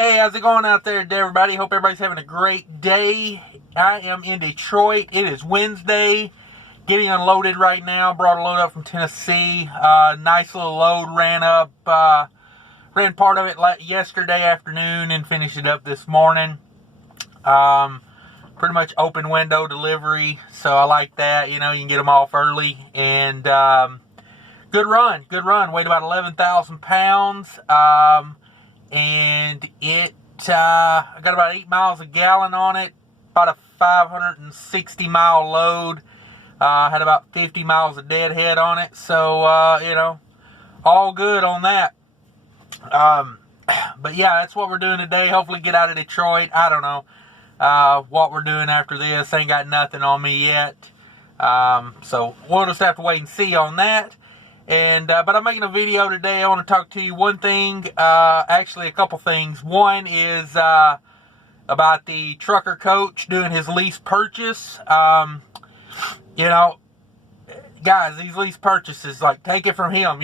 Hey, how's it going out there, everybody? Hope everybody's having a great day. I am in Detroit. It is Wednesday. Getting unloaded right now. Brought a load up from Tennessee. Nice little load. Ran part of it yesterday afternoon and finished it up this morning. Pretty much open window delivery, so I like that. You can get them off early. And good run. Weighed about 11,000 pounds. And I got about 8 miles a gallon on it, about a 560 mile load. Had about 50 miles of deadhead on it, so all good on that. But yeah, that's what we're doing today. Hopefully get out of Detroit. I don't know what we're doing after this. Ain't got nothing on me yet, so we'll just have to wait and see on that. But I'm making a video today. I want to talk to you one thing, actually a couple things. One is about the trucker coach doing his lease purchase. Guys, these lease purchases, take it from him,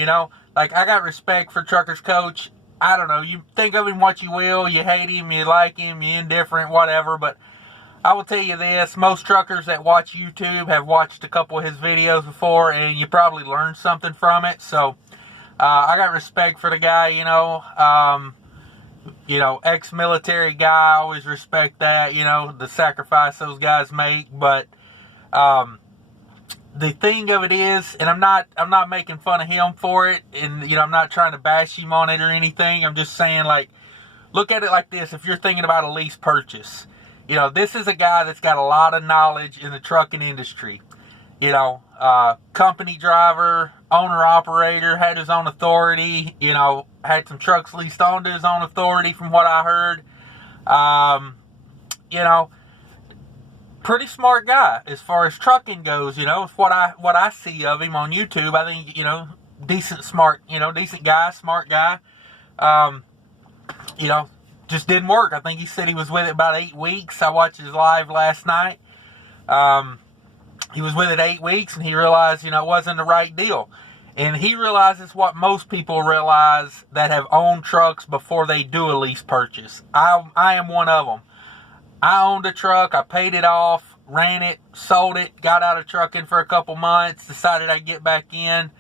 I got respect for truckers coach. I don't know, you think of him what you will, you hate him, you like him, you're indifferent, whatever, but I will tell you this, most truckers that watch YouTube have watched a couple of his videos before, and you probably learned something from it. So I got respect for the guy, ex-military guy. I always respect that, the sacrifice those guys make. But the thing of it is, and I'm not making fun of him for it, and I'm not trying to bash him on it or anything. I'm just saying, look at it like this. If you're thinking about a lease purchase, this is a guy that's got a lot of knowledge in the trucking industry. Company driver, owner-operator, had his own authority, had some trucks leased onto his own authority from what I heard. Pretty smart guy as far as trucking goes, what I see of him on YouTube. I think, decent guy, smart guy. Just didn't work. I think he said he was with it about 8 weeks. I watched his live last night. He was with it 8 weeks, and he realized, it wasn't the right deal. And he realizes what most people realize that have owned trucks before they do a lease purchase. I am one of them. I owned a truck. I paid it off, ran it, sold it, got out of trucking for a couple months, decided I'd get back in,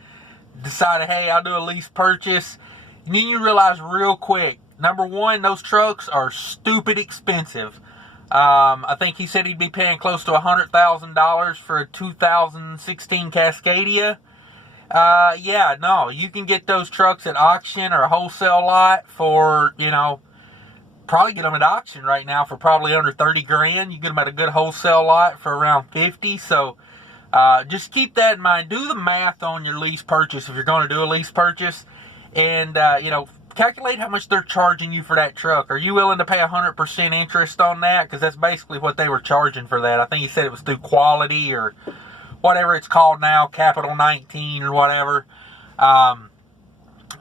decided, hey, I'll do a lease purchase. And then you realize real quick, number one, those trucks are stupid expensive. I think he said he'd be paying close to $100,000 for a 2016 Cascadia. You can get those trucks at auction or a wholesale lot for, probably get them at auction right now for probably under 30 grand. You get them at a good wholesale lot for around 50. So, just keep that in mind. Do the math on your lease purchase if you're going to do a lease purchase. And, calculate how much they're charging you for that truck. Are you willing to pay 100% interest on that? Because that's basically what they were charging for that. I think he said it was through Quality or whatever it's called now, Capital 19 or whatever. And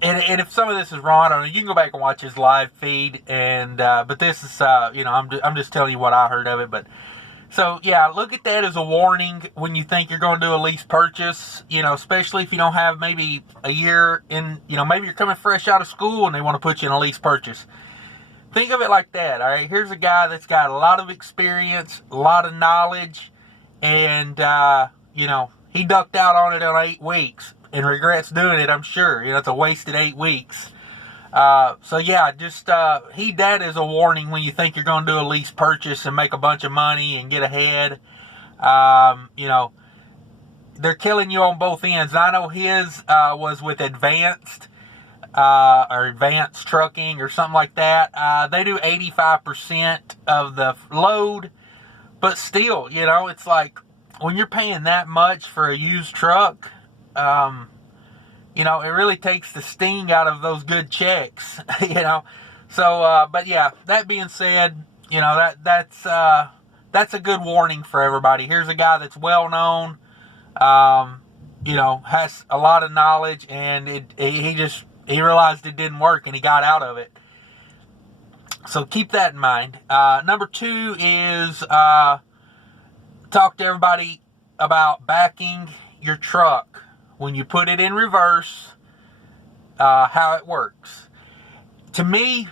if some of this is wrong, I don't know. You can go back and watch his live feed. And but this is, I'm just telling you what I heard of it. But so yeah, look at that as a warning when you think you're going to do a lease purchase. Especially if you don't have maybe a year in. Maybe you're coming fresh out of school and they want to put you in a lease purchase. Think of it like that. All right, here's a guy that's got a lot of experience, a lot of knowledge, and he ducked out on it in 8 weeks. And regrets doing it, I'm sure. It's a wasted 8 weeks. So yeah, just heed that as a warning when you think you're going to do a lease purchase and make a bunch of money and get ahead. They're killing you on both ends. I know his was with Advanced or Advanced Trucking or something like that. They do 85% of the load, but still, it's like when you're paying that much for a used truck. It really takes the sting out of those good checks, So, but yeah, that being said, that's a good warning for everybody. Here's a guy that's well known, has a lot of knowledge, and he realized it didn't work and he got out of it. So keep that in mind. Number 2 is, talk to everybody about backing your truck. When you put it in reverse, how it works. To me,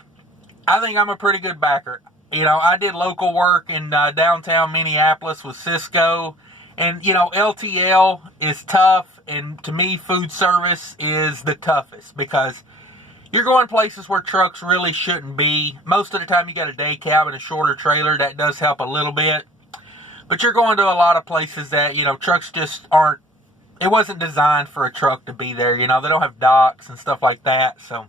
I think I'm a pretty good backer. You know, I did local work in downtown Minneapolis with Cisco. And, you know, LTL is tough. And to me, food service is the toughest because you're going places where trucks really shouldn't be. Most of the time you got a day cab and a shorter trailer. That does help a little bit. But you're going to a lot of places that, you know, trucks just aren't, it wasn't designed for a truck to be there. You know, they don't have docks and stuff like that. So,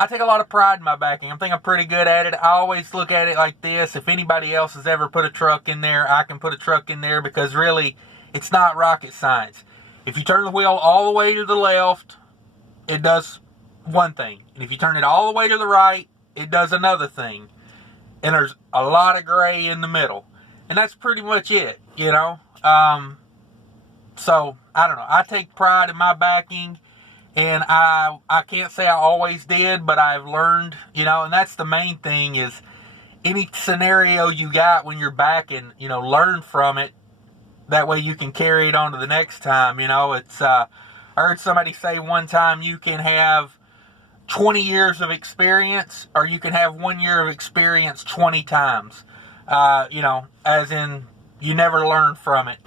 I take a lot of pride in my backing. I think I'm pretty good at it. I always look at it like this. If anybody else has ever put a truck in there, I can put a truck in there because really, it's not rocket science. If you turn the wheel all the way to the left, it does one thing. And if you turn it all the way to the right, it does another thing. And there's a lot of gray in the middle. And that's pretty much it, you know. So, I don't know. I take pride in my backing. And I can't say I always did, but I've learned, you know, and that's the main thing is any scenario you got when you're backing, you know, learn from it. That way you can carry it on to the next time, you know. It's, I heard somebody say one time you can have 20 years of experience or you can have 1 year of experience 20 times, you know, as in you never learn from it.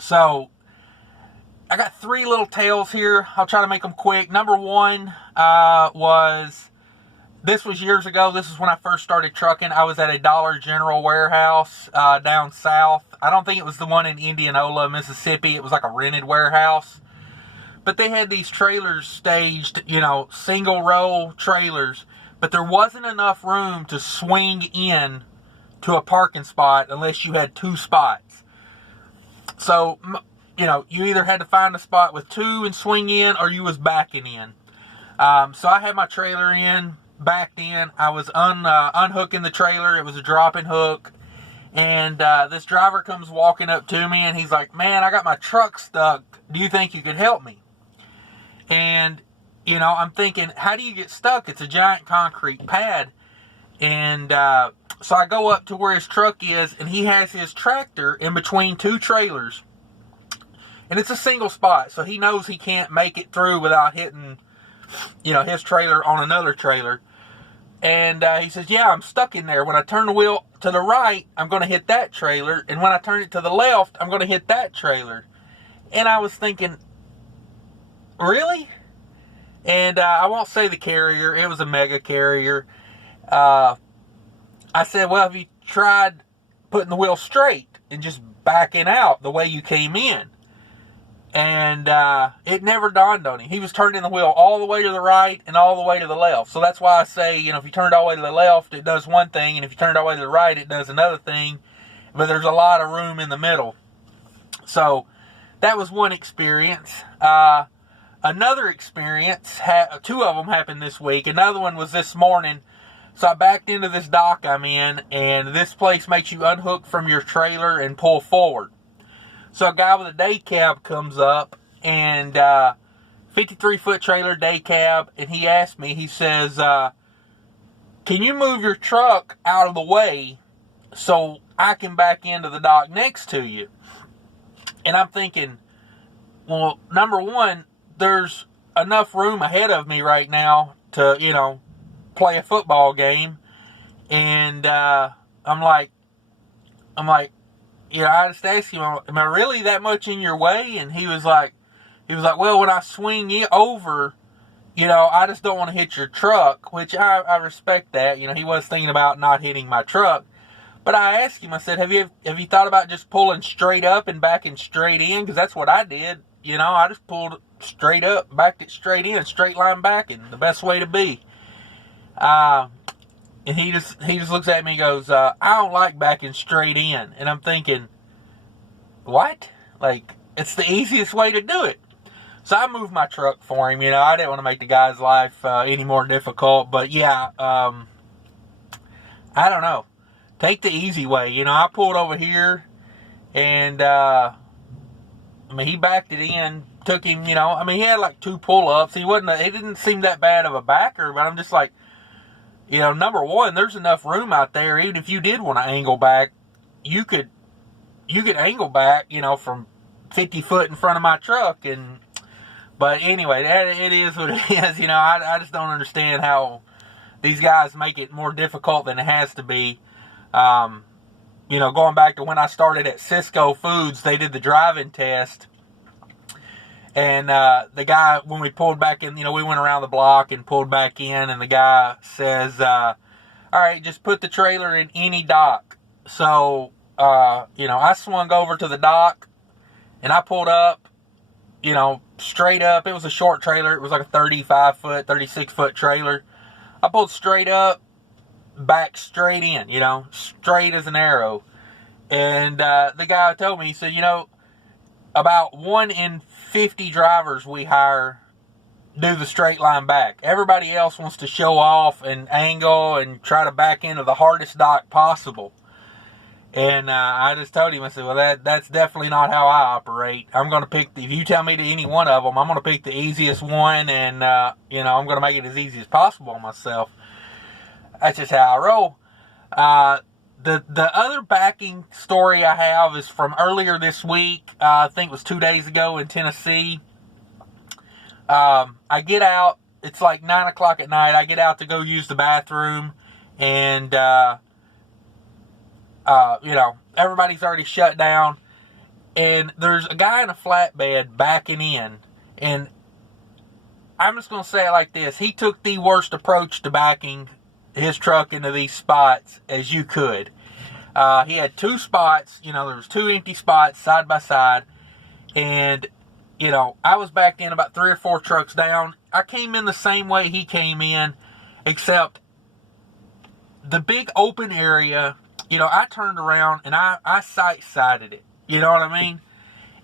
So, I got 3 little tales here. I'll try to make them quick. Number 1 this was years ago. This is when I first started trucking. I was at a Dollar General warehouse down south. I don't think it was the one in Indianola, Mississippi. It was like a rented warehouse. But they had these trailers staged, you know, single row trailers. But there wasn't enough room to swing in to a parking spot unless you had 2 spots. So, you know, you either had to find a spot with 2 and swing in, or you was backing in. So I had my trailer in, backed in. I was unhooking the trailer. It was a dropping hook. And this driver comes walking up to me, and he's like, "Man, I got my truck stuck. Do you think you could help me?" And, you know, I'm thinking, how do you get stuck? It's a giant concrete pad. And so I go up to where his truck is, and he has his tractor in between 2 trailers. And it's a single spot, so he knows he can't make it through without hitting, you know, his trailer on another trailer. And he says, "Yeah, I'm stuck in there. When I turn the wheel to the right, I'm going to hit that trailer. And when I turn it to the left, I'm going to hit that trailer." And I was thinking, really? And I won't say the carrier. It was a mega carrier. I said, "Well, have you tried putting the wheel straight and just backing out the way you came in?" And it never dawned on him. He was turning the wheel all the way to the right and all the way to the left. So that's why I say, you know, if you turn it all the way to the left, it does one thing. And if you turn it all the way to the right, it does another thing. But there's a lot of room in the middle. So that was one experience. Another experience, 2 of them happened this week. Another one was this morning. So I backed into this dock I'm in. And this place makes you unhook from your trailer and pull forward. So a guy with a day cab comes up, and 53-foot trailer day cab, and he asked me, he says, "Can you move your truck out of the way so I can back into the dock next to you?" And I'm thinking, well, number 1, there's enough room ahead of me right now to, you know, play a football game. And I'm like, you know, I just asked him, "Am I really that much in your way?" And he was like, "Well, when I swing you over, you know, I just don't want to hit your truck," which I respect that. You know, he was thinking about not hitting my truck. But I asked him, I said, have you thought about just pulling straight up and backing straight in? Because that's what I did. You know, I just pulled straight up, backed it straight in, straight line backing, the best way to be. And he just looks at me and goes, "I don't like backing straight in." And I'm thinking, what? Like, it's the easiest way to do it. So I moved my truck for him. You know, I didn't want to make the guy's life any more difficult. But yeah, I don't know. Take the easy way. You know, I pulled over here and, I mean, he backed it in, took him, you know, I mean, he had like 2 pull-ups. He didn't seem that bad of a backer, but I'm just like, you know, number 1, there's enough room out there. Even if you did want to angle back, you could angle back, you know, from 50 foot in front of my truck. But anyway, it is what it is. I just don't understand how these guys make it more difficult than it has to be. Going back to when I started at Cisco Foods, they did the drive-in test. And the guy, when we pulled back in, we went around the block and pulled back in. And the guy says, all right, just put the trailer in any dock. So, I swung over to the dock and I pulled up, straight up. It was a short trailer. It was like a 35-foot, 36-foot trailer. I pulled straight up, back straight in, straight as an arrow. And the guy told me, he said, about 1 in 50 drivers we hire do the straight line back. Everybody else wants to show off and angle and try to back into the hardest dock possible. And I just told him, I said, well, that's definitely not how I operate. I'm going to pick, if you tell me to any one of them, I'm going to pick the easiest one, and, I'm going to make it as easy as possible on myself. That's just how I roll. The other backing story I have is from earlier this week. I think it was 2 days ago in Tennessee. I get out. It's like 9 o'clock at night. I get out to go use the bathroom, and everybody's already shut down, and there's a guy in a flatbed backing in, and I'm just going to say it like this. He took the worst approach to backing his truck into these spots as you could. He had 2 spots, there was 2 empty spots side by side, and, I was backed in about 3 or 4 trucks down. I came in the same way he came in, except the big open area, I turned around and I sight-sided it. You know what I mean?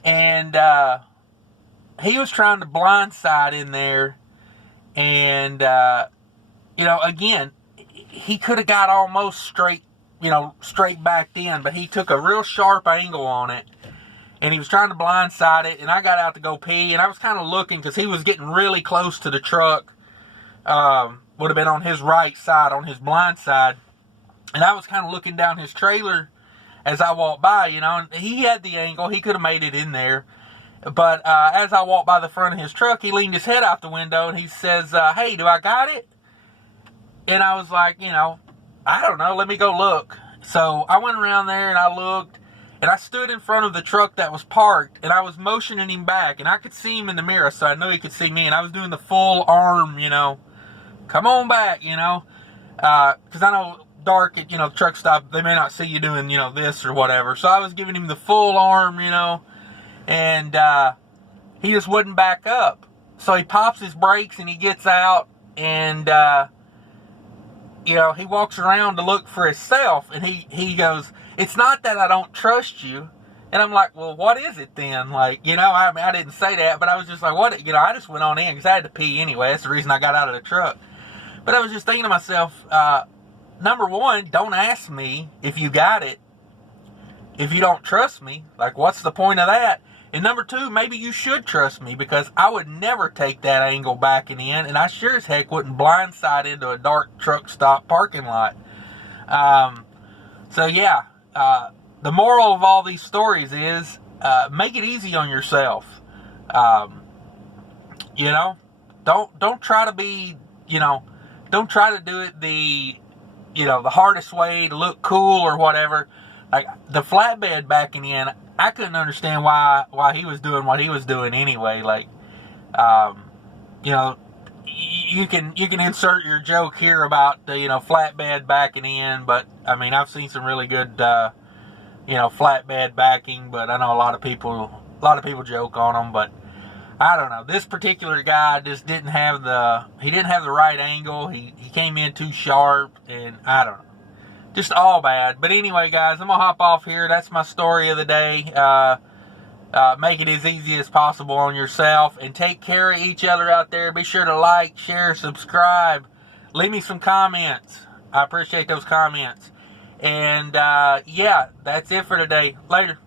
And he was trying to blindside in there. And, again, he could have got almost straight backed in. But he took a real sharp angle on it. And he was trying to blindside it. And I got out to go pee. And I was kind of looking because he was getting really close to the truck. Would have been on his right side, on his blind side. And I was kind of looking down his trailer as I walked by, and he had the angle. He could have made it in there. But as I walked by the front of his truck, he leaned his head out the window and he says, hey, do I got it? And I was like, I don't know. Let me go look. So I went around there and I looked, and I stood in front of the truck that was parked, and I was motioning him back, and I could see him in the mirror, so I knew he could see me. And I was doing the full arm, come on back, because I know dark at, truck stop, they may not see you doing, this or whatever. So I was giving him the full arm, and he just wouldn't back up. So he pops his brakes and he gets out, and, he walks around to look for himself, and he goes, it's not that I don't trust you. And I'm like, well, what is it then? Like, I didn't say that, but I was just like, what, I just went on in because I had to pee anyway. That's the reason I got out of the truck. But I was just thinking to myself, number one, don't ask me if you got it if you don't trust me. Like, what's the point of that? And number two, maybe you should trust me, because I would never take that angle backing in, and I sure as heck wouldn't blindside into a dark truck stop parking lot. The moral of all these stories is, make it easy on yourself. Don't try to be, don't try to do it the hardest way to look cool or whatever. Like the flatbed backing in, I couldn't understand why he was doing what he was doing anyway. Like, you can insert your joke here about the flatbed backing in, but I mean, I've seen some really good flatbed backing, but I know a lot of people joke on them, but I don't know. This particular guy just didn't have the right angle. He came in too sharp, and I don't know. Just all bad. But anyway, guys, I'm going to hop off here. That's my story of the day. Make it as easy as possible on yourself, and take care of each other out there. Be sure to like, share, subscribe. Leave me some comments. I appreciate those comments. And, that's it for today. Later.